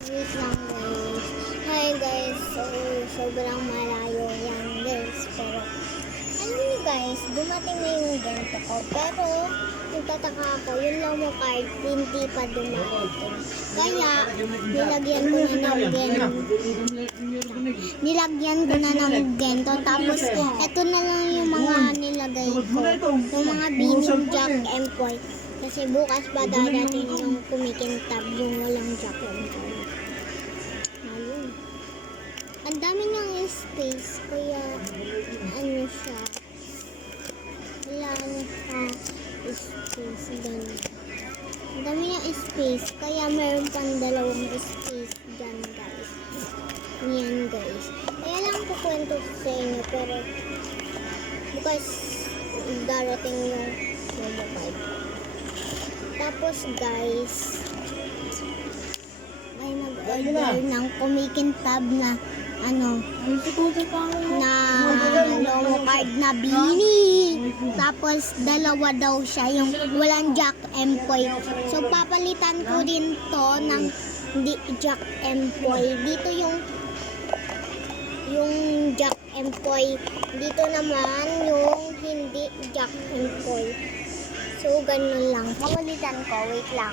Wait lang guys. Hi guys. So, sobrang malayo yan guys. Pero, alam niyo guys, dumating na yung ganito ko. Pero, nagtataka ako, yung Lomo card, hindi pa dumating. Kaya, nilagyan ko na ng gento. Nilagyan ko na ng gento. Tapos, eto na lang yung mga nilagay ko. Yung mga bining Jack and Poy. Kasi bukas pa dadating yung kumikintab, yung walang Jack and Poy. Ayun. Ang dami niyang space, kaya ano siya. Wala na siya space. Ganun. Ang dami niyang space, kaya meron pang dalawang space dyan guys. Yan guys. Kaya lang kukwento sa inyo, pero bukas darating yung mobile. Tapos guys, ay nag-order ng kumikintab na ano na Lomo card na bini. Tapos dalawa daw siya, yung walang Jack and Poy. So papalitan ko din to ng Jack and Poy. Dito yung Jack and Poy. Dito naman yung hindi Jack and Poy. So ganun lang. Papalitan ko, wait lang.